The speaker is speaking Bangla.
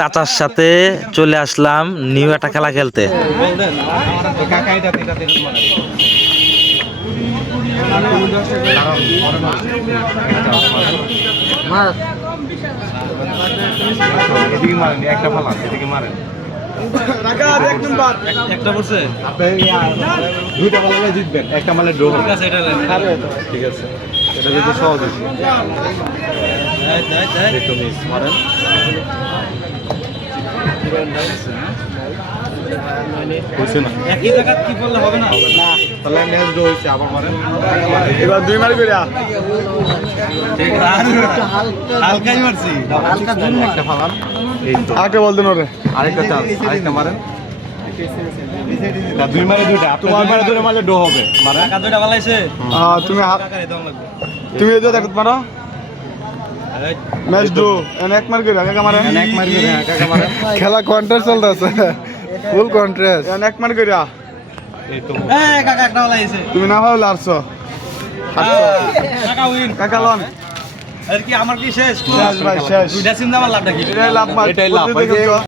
চাচার সাথে চলে আসলাম নিউ একটা খেলা খেলতে। একটা ফালান এদিকে মারেন একটা বলছে দুইটা মারলে জিতবেন, একটা মারলে ড্র হবে। ঠিক আছে, এটা যদি সহজ হয়েছে মারেন। একই জায়গা কি বললে হবে না, তাহলে ম্যাচ ড্র হয়েছে, আবার মারেন। এবার দুই মারি করে হালকাই মারছি, একটা ফালান, আরেকটা বলতেন ওরে, আরেকটা চান্স, আরেকটা মারেন। দুই মারে দুইটা, তোমার মারে দুইটা মারলে ড্র হবে। মারেন কাকা দুইটা বালাইছে, তুমি তুমি এই দেখো মারো ম্যাচ ড্র। এন এক মার করে কাকা মারেন, এক মার করে কাকা মারেন। খেলা কন্ট্রাস্ট চলতেছে, ফুল কন্ট্রাস্ট। এন এক মার করে এই তো এই কাকা একটা বালাইছে, তুমি না হও লারছো কাকা উইন, কাকা লন। আর কি আমার কি শেষ? শেষ ভাই শেষ। দুইটা সিন দাও, লাভটা কি? এটাই লাভ, এটাই লাভ।